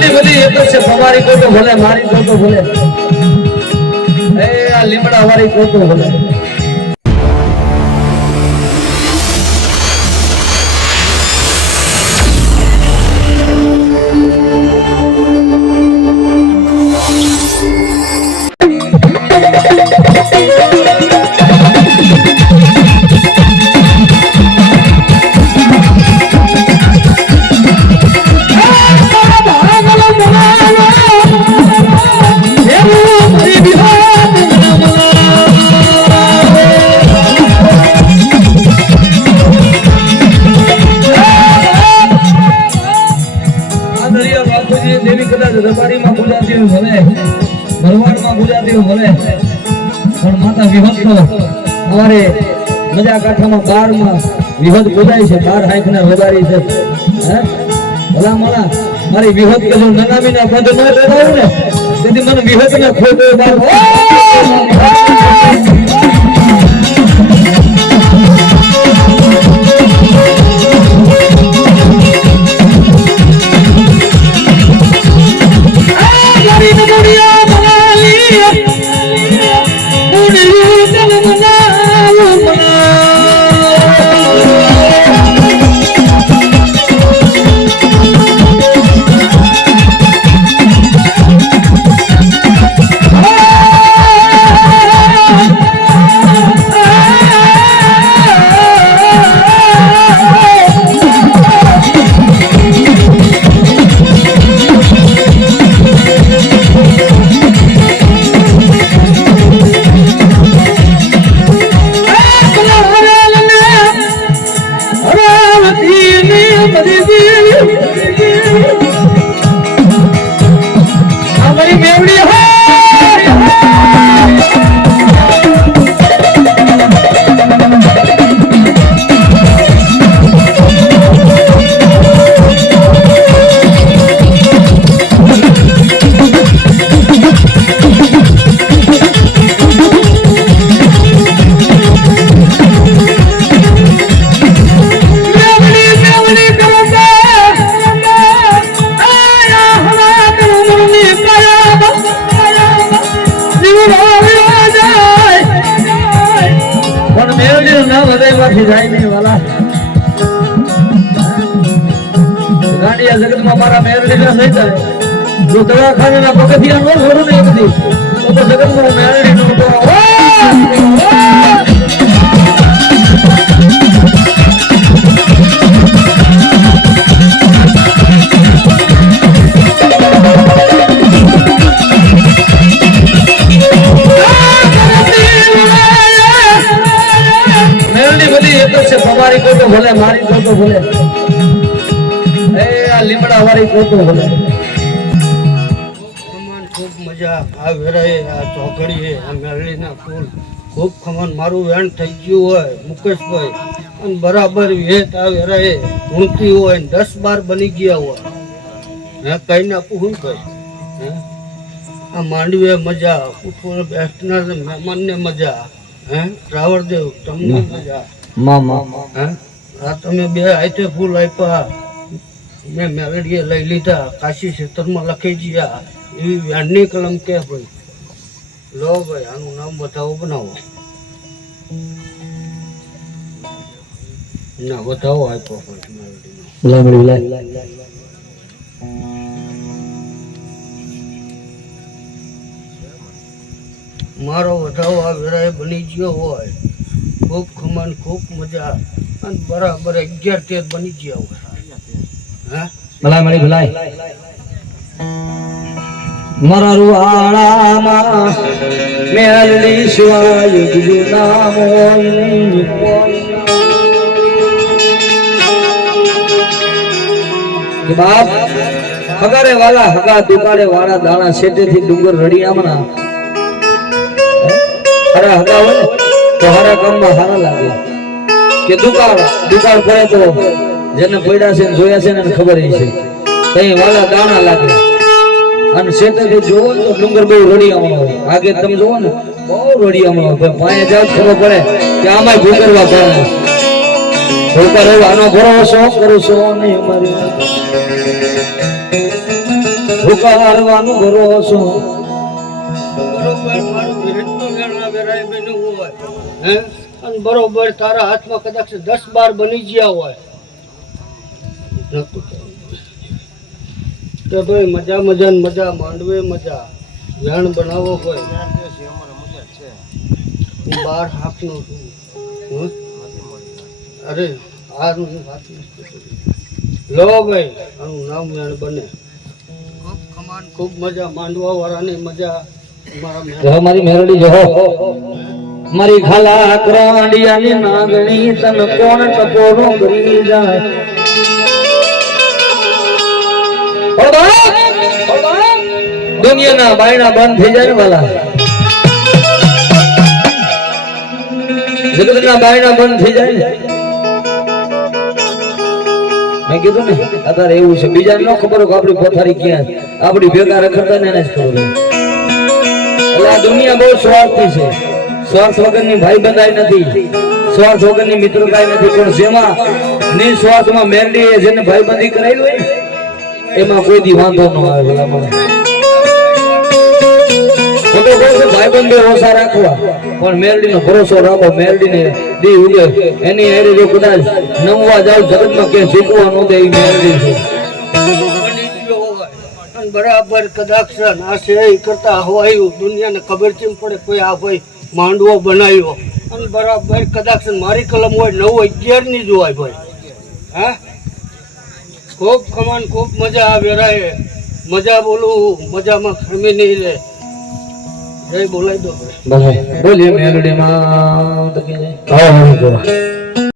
મેલડી બધી એક જ છે, તમારી કોઈ તો ભલે, મારી કોઈ તો ભલે, એ આ લીમડા વાળી કોઈ તો ભલે. રબારીમાં ગુજરાતી ભલે, ભરવાડમાં ગુજરાતી ભલે, પણ માતા વિહત તો અમારે મજા કાંઠામાં 12 માં વિહત બોલાય છે. 12 હાઈકના રબારી છે. હે ભલા મારા મારી વિહત કે જો નનામીના પદ ન દેવાયું ને તેથી મને વિહત ને ખોટો બાર जगत में मारा मेरड़ी ना नहीं करे जो दवाखाने ना पगथिया नो छोड़ो नहीं कदी तो जगत में मेरड़ी नो तो मेरड़ी बदी एक से तुम्हारी को तो भले, मारी को तो भले, લીમડા વાળી કોતો ભલે. ખૂબ મજા આ વેરાએ આ ચોકડીએ આ મેરડીના ફૂલ ખૂબ ખમણ મારું વેણ થઈ ગયું હોય મુકેશભાઈ અને બરાબર વેત આ વેરાએ ઊંઘતી હોય 10-12 બની ગયા હોય. હે કઈ નાખું શું કઈ હે આ માંડવે મજા ઉઠવા બેસનાર મહેમાનને મજા. હે રાવળદેવ તમને મજા હે આ તમે બે આઈતે ફૂલ આપ્યા મેં મેલડીએ લઈ લીધા કાશી ક્ષેત્રમાં લખી ગયા એવી વ્યાનની કલમ કે ભાઈ લો ભાઈ આનું નામ બતાવો બનાવો ના બતાવો આપ્યો મારો વધાવો આ વેરાએ બની ગયો હોય ખૂબ ખમણ ખૂબ મજા અને બરાબર 11-13 બની ગયા હોય. ભલાઈ મળી ભલાઈ મારા રૂવાળામાં મેલડી શિવાય બીજું નામ હોય બાપ હગારે વાલા હગા દુકાળે વાળા દાણા શેઠેથી ડુંગર રડિયામણા હરા હગા હોય તો હરા કામમાં હારા લાગે કે દુકાળ પડે તો જેને પડ્યા છે જોયા છે ને ખબર છે કઈ વાલા દાણા લાગે અને શેઠેથી જોવો તો ડુંગર બહુ રડિયામણો હોય. આગે તમે જોવો ને બહુ રડિયામણો હોય. પાયે જાવ ખબર પડે કે આમાં ભૂગરવા પડે. ભૂગર આનો ભરોસો કરું છો નહીં અમારી પુકારવાનું ભરોસો બરોબર મારું વેચનું વેણ આ વેરાય બન્યું હોય હે અને બરોબર તારા હાથમાં કદાચ 10-12 બની ગયા હોય કે ભાઈ મજા મજા ને મજા માંડવે મજા વેણ બનાવો હોય હું 12 હાથનો છું હં? અરે આ વાત નથી લો ભાઈ આનું નામ વેણ બને ખૂબ ખમાન ખૂબ મજા માંડવા વાળાની મજા મારા જો મારી મેરડી જો મારી ખાલા ક્રાંડિયાની નાગણી તન કોણ ટકોરો કરી જાય દુનિયાના બાયણા બંધ થઈ જાય ને વાલા જગતના બાયણા બંધ થઈ જાય ને મેં કીધું ને અત્યારે એવું છે બીજાને ન ખબર હોય કે આપણી પથારી ક્યાં આપણી ભેગા રખડતા ને એને જ ખબર હોય એટલે આ દુનિયા બહુ સ્વાર્થી છે સ્વાર્થ વગરની ભાઈ બંધાઈ નથી સ્વાર્થ વગરની મિત્રતા નથી પણ જેમાં નિસ્વાર્થમાં મેરડીએ જેને ભાઈબંધી કરાવી હોય એમાં કોઈ દી વાંધો ન આવે ભલામણ ખોટો કહું ભાઈબંધો ઓછા રાખવા પણ મેરડીનો ભરોસો રાખો મેરડીને દી ઉગે એની હારે જો કદાચ નમવા જાવ જગતમાં કે જીતવા ન દે એ મેરડી છે બરાબર કદાચ આ છે એ કરતા હવાયું દુનિયાને ખબર કેમ પડે કોઈ આ ભાઈ માંડવો બનાવ્યો અને બરાબર કદાચ મારી કલમ હોય 9-11 ની જ હોય ભાઈ હા ખૂબ કમાન ખૂબ મજા આવે રાય મજા બોલું મજામાં ખમી નહીં રે જય બોલાઈ દો બોલીએ મેરડીમાં